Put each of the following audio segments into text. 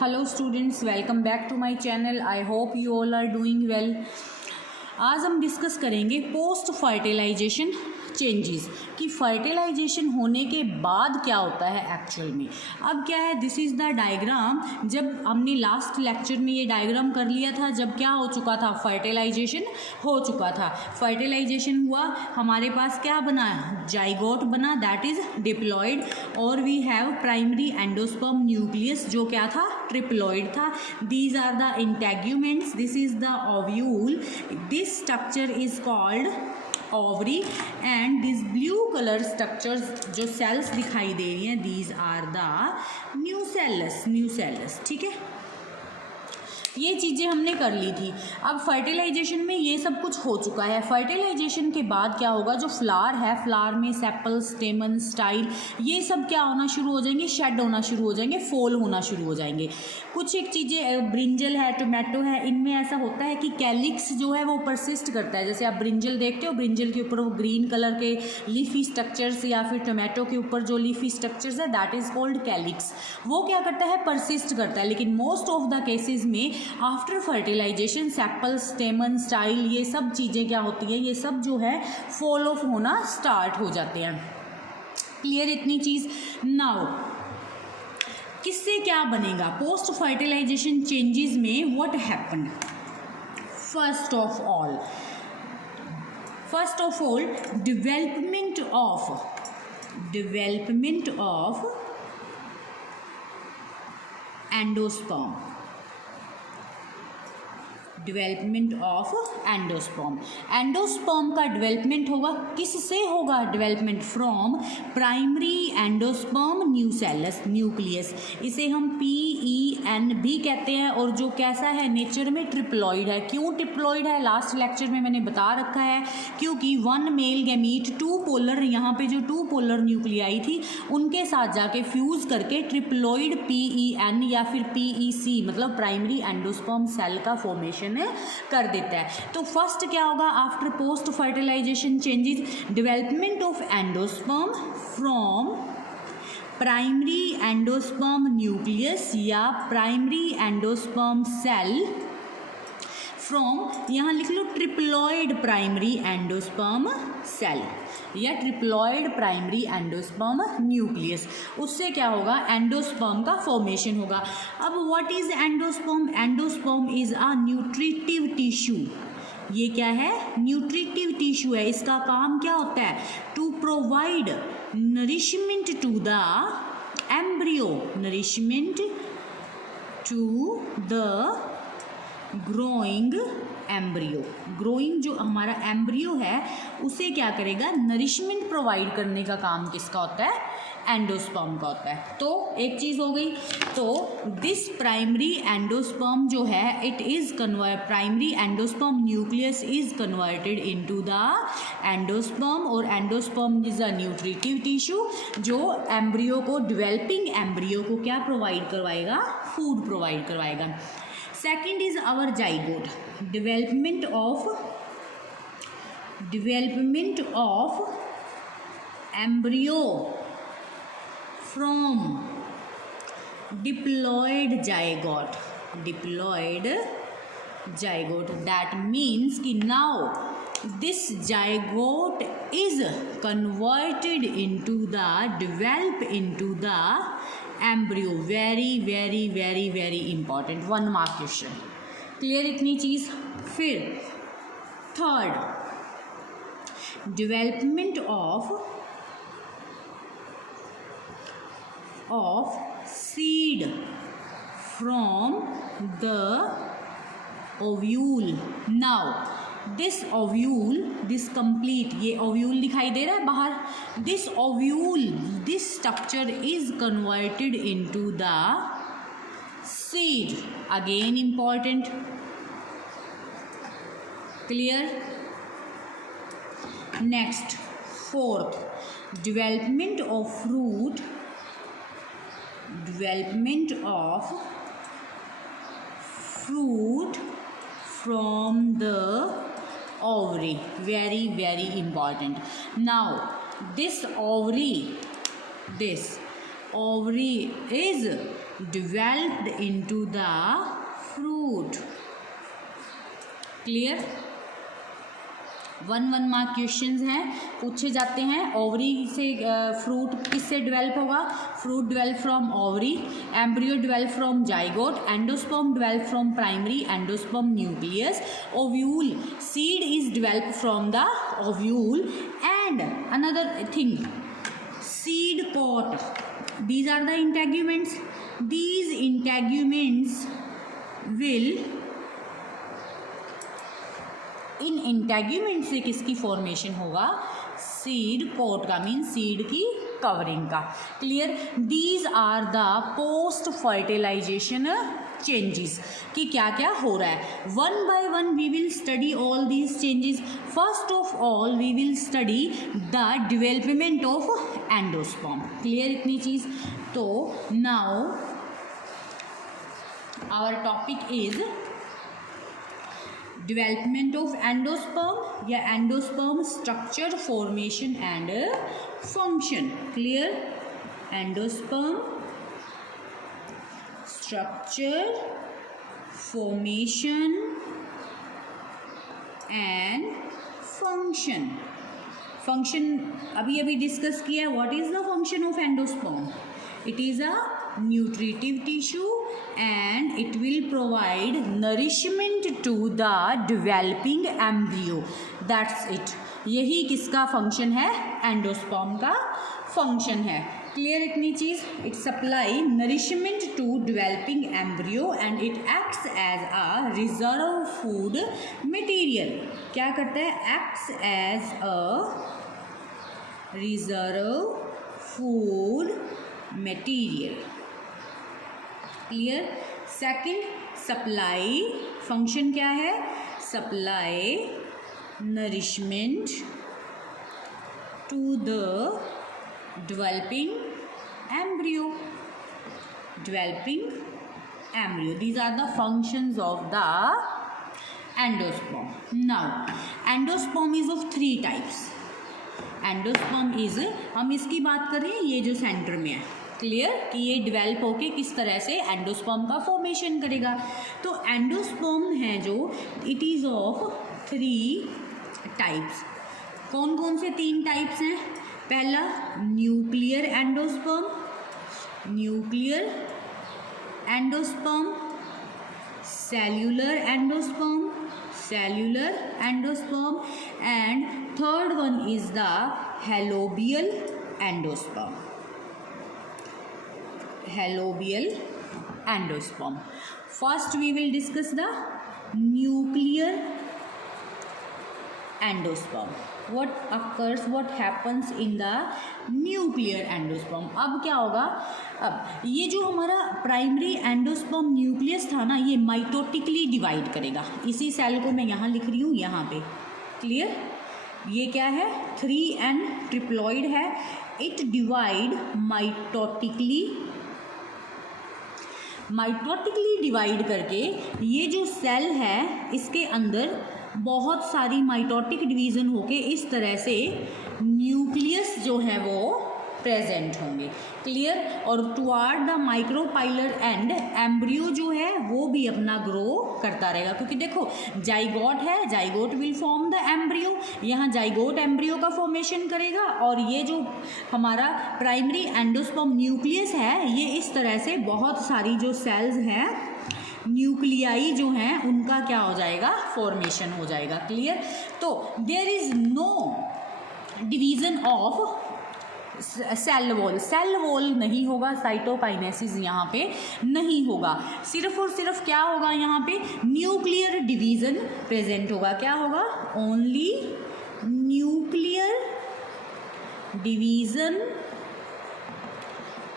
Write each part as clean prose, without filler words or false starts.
Hello students, welcome back to my channel. I hope you all are doing well. आज हम discuss करेंगे post fertilization changes कि fertilization होने के बाद क्या होता है एक्चुअल में। अब क्या है, दिस इज़ द डायग्राम। जब हमने लास्ट लेक्चर में ये डायग्राम कर लिया था, जब क्या हो चुका था, फर्टिलाइजेशन हो चुका था। फर्टिलाइजेशन हुआ, हमारे पास क्या बना, जाइगोट बना, दैट इज डिप्लॉयड, और we have primary endosperm nucleus जो क्या था, ट्रिप्लॉयड था। These are the integuments, this is the ovule, this structure is called ovary, and this blue colour structures जो सेल्स दिखाई दे रही हैं, दीज आर द न्यूसेलस। ठीक है, ये चीज़ें हमने कर ली थी। अब फर्टिलाइजेशन में ये सब कुछ हो चुका है। फर्टिलाइजेशन के बाद क्या होगा, जो फ्लावर है, फ्लावर में सेपल, स्टेमन, स्टाइल, ये सब क्या होना शुरू हो जाएंगे, शेड होना शुरू हो जाएंगे, फॉल होना शुरू हो जाएंगे। कुछ एक चीज़ें, ब्रिंजल है, टोमेटो है, इनमें ऐसा होता है कि कैलिक्स जो है वो परसिस्ट करता है। जैसे आप ब्रिंजल देखते हो, ब्रिंजल के ऊपर वो ग्रीन कलर के लीफी स्ट्रक्चर्स, या फिर टोमेटो के ऊपर जो लीफी स्ट्रक्चर्स है, दैट इज कॉल्ड कैलिक्स। वो क्या करता है, परसिस्ट करता है। लेकिन मोस्ट ऑफ द केसेस में after fertilization sepal, stamen, style, ये सब चीज़ें क्या होती है, ये सब जो है फॉल ऑफ होना स्टार्ट हो जाते हैं। क्लियर इतनी चीज़। नाउ किससे क्या बनेगा पोस्ट फर्टिलाइजेशन चेंजेस में, what happen. First of all development of endosperm, development of endosperm. Endosperm का डेवलपमेंट होगा, किससे होगा development, from primary endosperm nucleus. इसे हम PEN भी कहते हैं, और जो कैसा है, नेचर में ट्रिप्लॉइड है। क्यों ट्रिप्लॉइड है, लास्ट लेक्चर में मैंने बता रखा है, क्योंकि one male gamete two polar, यहाँ पे जो टू पोलर न्यूक्लियाई थी उनके साथ जाके फ्यूज करके ट्रिप्लॉइड PEN या फिर PEC मतलब प्राइमरी एंडोस्पर्म सेल का फॉर्मेशन कर देता है। तो फर्स्ट क्या होगा after post fertilization changes, development of endosperm from primary endosperm nucleus या प्राइमरी एंडोस्पर्म सेल फ्रॉम, यहाँ लिख लो ट्रिप्लॉइड प्राइमरी एंडोस्पर्म सेल या ट्रिप्लॉइड प्राइमरी एंडोस्पर्म न्यूक्लियस। उससे क्या होगा, एंडोस्पर्म का फॉर्मेशन होगा। अब what is endosperm, endosperm is a nutritive tissue. ये क्या है, न्यूट्रिटिव टिश्यू है। इसका काम क्या होता है, to provide nourishment to the embryo, nourishment to the growing embryo. Growing जो हमारा एम्ब्रियो है उसे क्या करेगा, नरिशमेंट प्रोवाइड करने का काम किसका होता है, एंडोस्पर्म का होता है। तो एक चीज़ हो गई। तो दिस प्राइमरी एंडोस्पर्म जो है, it is primary endosperm nucleus is converted into the endosperm, और endosperm is a nutritive tissue जो एम्ब्रियो को, डेवलपिंग एम्ब्रियो को क्या प्रोवाइड करवाएगा, फूड प्रोवाइड करवाएगा। Second is our zygote, development of embryo from diploid zygote, that means कि now this zygote is converted into the, develop into the embryo. Very important, 1 mark question. Clear इतनी चीज़। फिर third, development of seed from the ovule. Now this ovule, this complete, ये ovule दिखाई दे रहा है बाहर, this ovule, this structure is converted into the seed. Again important. Clear. Next fourth, development of fruit, from the ovary. Very important. Now this ovary is developed into the fruit. Clear? 1 mark questions हैं, पूछे जाते हैं। Ovary से fruit किससे develop होगा? Fruit develop from ovary, embryo develop from zygote, endosperm develop from primary endosperm nucleus, ovule seed is develop from the ovule, and another thing seed pod. These are the integuments. These integuments will, इन integument से किसकी formation होगा? Seed pod का, mean seed की covering का। Clear? These are the post fertilization changes कि क्या क्या हो रहा है। 1 by 1 we will study all these changes. First of all we will study the development of endosperm. Clear इतनी चीज? तो now our topic is development of endosperm या endosperm structure, formation and function. Clear? Endosperm structure, formation and function. Function अभी अभी discuss किया। What is the function of endosperm? It is a nutritive tissue and it will provide nourishment to the developing embryo. That's it. यही किसका function है? Endosperm का function है। Clear इतनी चीज? It supply nourishment to developing embryo and it acts as a reserve food material. क्या करता है? Acts as a reserve food material. Clear? Second, supply function क्या है? Supply nourishment to the developing embryo. Developing embryo, these are the functions of the endosperm. Now endosperm is of 3 types. Endosperm is, हम इसकी बात करें ये जो centre में है। क्लियर? कि ये डेवलप होके किस तरह से एंडोस्पर्म का फॉर्मेशन करेगा। तो एंडोस्पर्म है जो, इट इज ऑफ 3 टाइप्स। कौन कौन से 3 टाइप्स हैं? पहला nuclear endosperm, nuclear endosperm, cellular endosperm, cellular endosperm, and third one is the helobial endosperm. Helobial endosperm. First we will discuss the nuclear endosperm. what occurs, what happens in the nuclear endosperm। अब क्या होगा? अब ये जो हमारा primary endosperm nucleus था ना, ये माइटोटिकली डिवाइड करेगा। इसी सेल को मैं यहाँ लिख रही हूँ, यहाँ पे। क्लियर? ये क्या है? 3n ट्रिप्लॉइड है। It divide mitotically, mitotically divide करके ये जो सेल है इसके अंदर बहुत सारी माइटोटिक डिवीज़न होके इस तरह से न्यूक्लियस जो है वो प्रेजेंट होंगे। क्लियर? और toward the micropylar and embryo जो है वो भी अपना ग्रो करता रहेगा। क्योंकि देखो जाइगोट है, zygote will form the embryo, यहाँ जाइगोट एम्ब्रियो का फॉर्मेशन करेगा। और ये जो हमारा प्राइमरी एंडोस्पर्म न्यूक्लियस है, ये इस तरह से बहुत सारी जो सेल्स हैं, न्यूक्लियाई जो हैं, उनका क्या हो जाएगा? फॉर्मेशन हो जाएगा। क्लियर? तो there is no division of cell wall. Cell wall नहीं होगा, साइटोकाइनेसिस यहाँ पे नहीं होगा। सिर्फ और सिर्फ क्या होगा? यहाँ पे न्यूक्लियर डिवीजन प्रेजेंट होगा। क्या होगा? Only nuclear division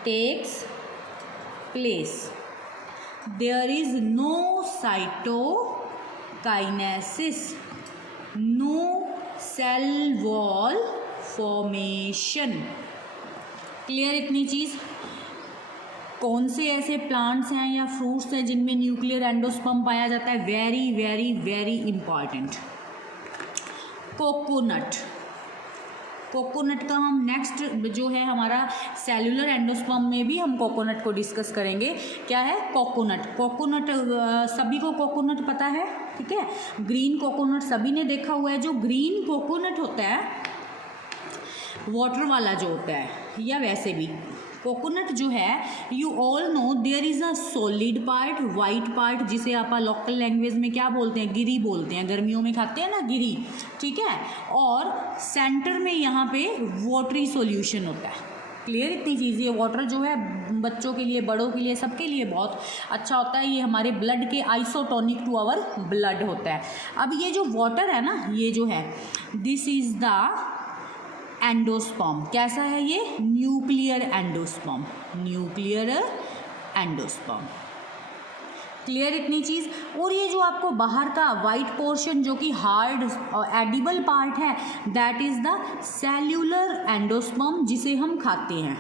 takes place. There is no cytokinesis, no cell wall formation। Clear इतनी चीज? कौन से ऐसे प्लांट्स हैं या फ्रूट्स हैं जिनमें न्यूक्लियर एंडोस्पर्म पाया जाता है? Very very very important. Coconut, coconut का हम नेक्स्ट जो है हमारा सेल्यूलर एंडोस्पर्म में भी हम कोकोनट को डिस्कस करेंगे। क्या है कोकोनट? कोकोनट सभी को कोकोनट पता है, ठीक है। ग्रीन कोकोनट सभी ने देखा हुआ है। जो ग्रीन कोकोनट होता है वाटर वाला जो होता है, या वैसे भी कोकोनट जो है, you all know there is a solid part, white part, जिसे आप लोकल लैंग्वेज में क्या बोलते हैं? गिरी बोलते हैं। गर्मियों में खाते हैं ना गिरी, ठीक है। और सेंटर में यहाँ पे वाटरी सॉल्यूशन होता है। क्लियर इतनी चीज़? ये वाटर जो है बच्चों के लिए, बड़ों के लिए, सबके लिए बहुत अच्छा होता है। ये हमारे ब्लड के आइसोटोनिक टू आवर ब्लड होता है। अब ये जो वाटर है ना, ये जो है, दिस इज़ द एंडोस्पर्म। कैसा है ये? Nuclear endosperm, nuclear endosperm. Clear इतनी चीज़? और ये जो आपको बाहर का वाइट पोर्शन जो कि हार्ड एडिबल पार्ट है, that is the cellular endosperm, जिसे हम खाते हैं,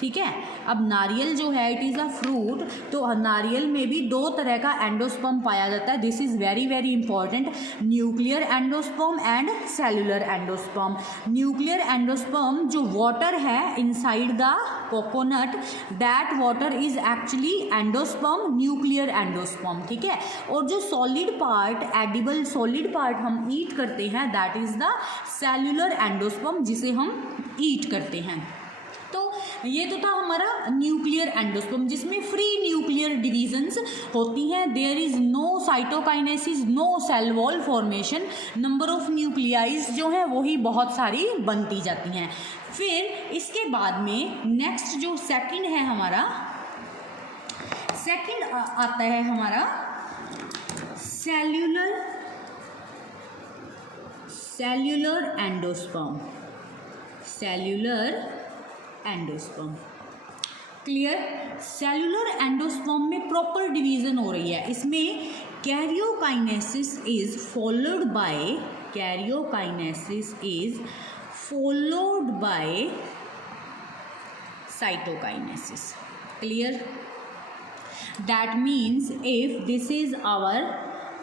ठीक है। अब नारियल जो है, इट इज़ अ फ्रूट, तो नारियल में भी दो तरह का एंडोस्पर्म पाया जाता है। This is very very important, nuclear endosperm and cellular endosperm. Nuclear endosperm जो वाटर है inside the coconut, that water is actually endosperm, nuclear endosperm, ठीक है। और जो solid part, edible solid part हम ईट करते हैं, that is the cellular endosperm, जिसे हम ईट करते हैं। तो ये तो था हमारा न्यूक्लियर एंडोस्पर्म, जिसमें फ्री न्यूक्लियर डिवीजन्स होती हैं। There is no cytokinesis, no cell wall formation, number of nucleis जो है वही बहुत सारी बनती जाती हैं। फिर इसके बाद में नेक्स्ट जो सेकंड है हमारा, सेकंड आता है हमारा cellular endosperm, cellular endosperm. Clear? Cellular endosperm में प्रॉपर डिवीजन हो रही है। इसमें karyokinesis is followed by cytokinesis. Clear? That means if this is our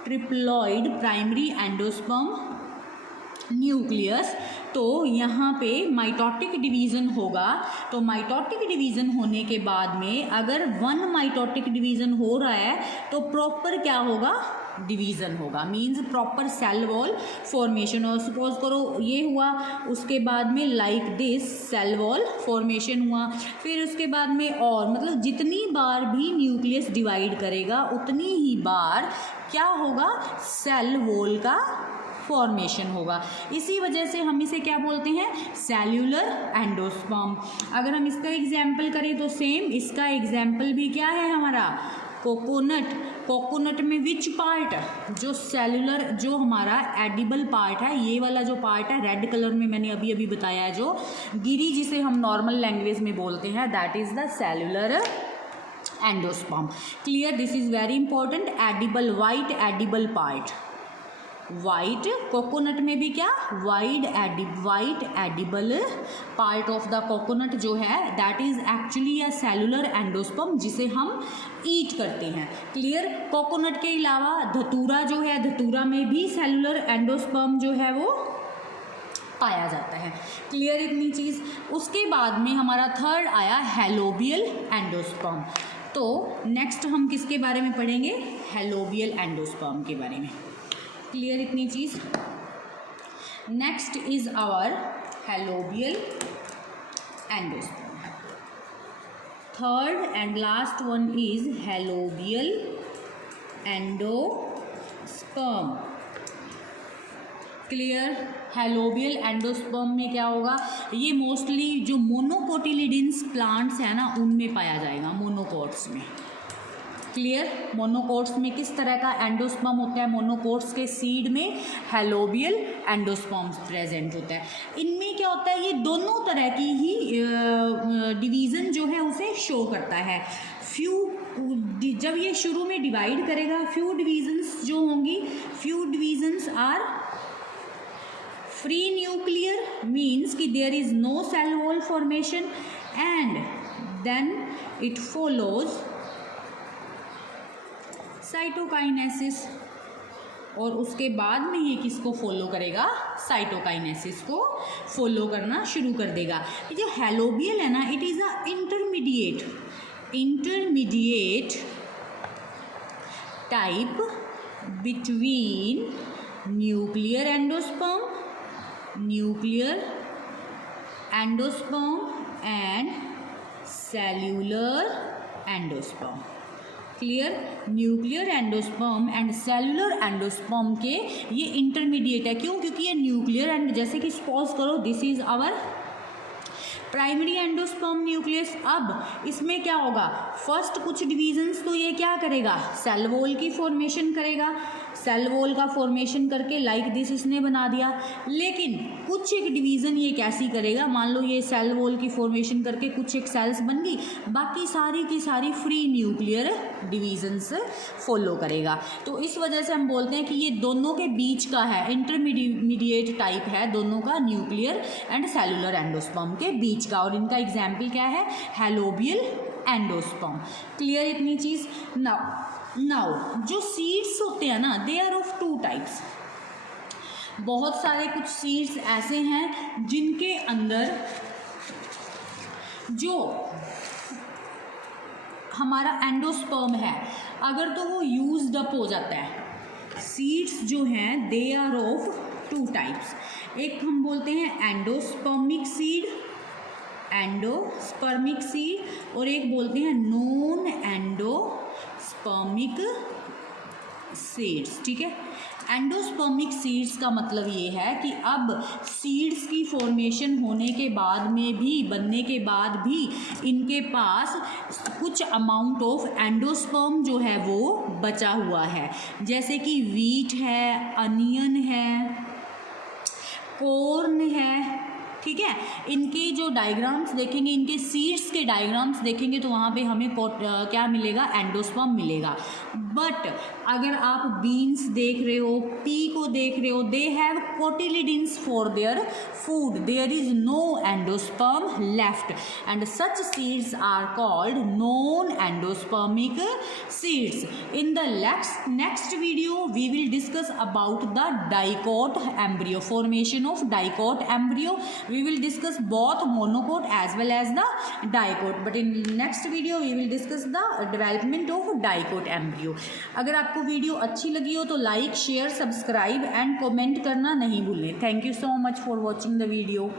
triploid primary endosperm nucleus, तो यहाँ पे माइटोटिक डिवीज़न होगा। तो माइटोटिक डिवीज़न होने के बाद में अगर वन माइटोटिक डिवीज़न हो रहा है तो प्रॉपर क्या होगा? डिवीज़न होगा, means proper cell wall formation. और सपोज करो ये हुआ, उसके बाद में like this cell wall formation हुआ, फिर उसके बाद में और मतलब जितनी बार भी न्यूक्लियस डिवाइड करेगा उतनी ही बार क्या होगा? सेल वॉल का फॉर्मेशन होगा। इसी वजह से हम इसे क्या बोलते हैं? Cellular endosperm. अगर हम इसका एग्जाम्पल करें तो सेम इसका एग्जाम्पल भी क्या है हमारा? कोकोनट। कोकोनट में विच पार्ट? जो सेल्यूलर, जो हमारा एडिबल पार्ट है, ये वाला जो पार्ट है रेड कलर में मैंने अभी अभी बताया है, जो गिरी जिसे हम नॉर्मल लैंग्वेज में बोलते हैं, that is the cellular endosperm. Clear? This is very important. Edible, white edible part, white coconut में भी क्या? White edible part of the coconut जो है, that is actually a cellular endosperm, जिसे हम ईट करते हैं। क्लियर? कोकोनट के अलावा धतूरा जो है, धतूरा में भी सेल्यूलर एंडोस्पर्म जो है वो पाया जाता है। क्लियर इतनी चीज़? उसके बाद में हमारा थर्ड आया हेलोबियल एंडोस्पर्म। तो नेक्स्ट हम किसके बारे में पढ़ेंगे? हेलोबियल एंडोस्पर्म के बारे में। क्लियर इतनी चीज़? Next is our helobial endosperm. Third and last one is helobial endosperm. Clear? Helobial endosperm में क्या होगा? ये मोस्टली जो मोनोकोटिलिडेंस प्लांट्स हैं ना, उनमें पाया जाएगा, मोनोकोट्स में। क्लियर? मोनोकोट्स में किस तरह का एंडोस्पर्म होता है? मोनोकोट्स के सीड में हेलोबियल एंडोस्पर्म प्रेजेंट होता है। इनमें क्या होता है? ये दोनों तरह की ही डिवीज़न जो है उसे शो करता है। जब ये शुरू में डिवाइड करेगा, फ्यू डिवीजन्स जो होंगी, few divisions are free nuclear, means कि there is no cell wall formation, and then it follows cytokinesis. और उसके बाद में ये किसको फॉलो करेगा? साइटोकाइनेसिस को फॉलो करना शुरू कर देगा। ये जो हेलोबियल है ना, it is a intermediate type between nuclear endosperm and cellular endosperm. Clear? Nuclear endosperm and cellular endosperm के ये इंटरमीडिएट है। क्यों? क्योंकि ये न्यूक्लियर एंड, जैसे कि सपोज करो this is our primary endosperm nucleus. अब इसमें क्या होगा, फर्स्ट कुछ डिवीजन्स तो ये क्या करेगा, सेल वॉल की फॉर्मेशन करेगा। सेल वॉल का फॉर्मेशन करके लाइक दिस इसने बना दिया। लेकिन कुछ एक डिवीज़न ये कैसी करेगा, मान लो ये सेल वॉल की फॉर्मेशन करके कुछ एक सेल्स बन गई, बाकी सारी की सारी फ्री न्यूक्लियर डिवीजन्स फॉलो करेगा। तो इस वजह से हम बोलते हैं कि ये दोनों के बीच का है, इंटरमीडिएट टाइप है दोनों का, न्यूक्लियर एंड सेलुलर एंडोस्पर्म के बीच का। और इनका एग्जाम्पल क्या है, हेलोबियल एंडोस्पर्म। क्लियर इतनी चीज़? नाउ जो सीड्स होते हैं ना, they are of two types. बहुत सारे कुछ सीड्स ऐसे हैं जिनके अंदर जो हमारा एंडोस्पर्म है अगर तो वो यूज्ड अप हो जाता है। सीड्स जो हैं they are of two types. एक हम बोलते हैं एंडोस्पर्मिक सीड और एक बोलते हैं नॉन एंडोस्पर्मिक सीड्स। ठीक है, एंडोस्पर्मिक सीड्स का मतलब ये है कि अब सीड्स की फॉर्मेशन होने के बाद में भी, बनने के बाद भी इनके पास कुछ अमाउंट ऑफ एंडोस्पर्म जो है वो बचा हुआ है। जैसे कि वीट है, अनियन है, कॉर्न है। ठीक है, इनके जो डायग्राम्स देखेंगे, इनके सीड्स के डायग्राम्स देखेंगे तो वहाँ पे हमें क्या मिलेगा, एंडोस्पर्म मिलेगा। बट अगर आप बीन्स देख रहे हो, पी को देख रहे हो, they have cotyledons for their food, there is no endosperm left and such seeds are called non endospermic seeds. In the next video we will discuss about the dicot embryo, formation of dicot embryo. We will discuss both monocot as well as the dicot, but in next video we will discuss the development of dicot embryo. अगर आपको video अच्छी लगी हो तो like, share, subscribe and comment करना नहीं भूलें। Thank you so much for watching the video.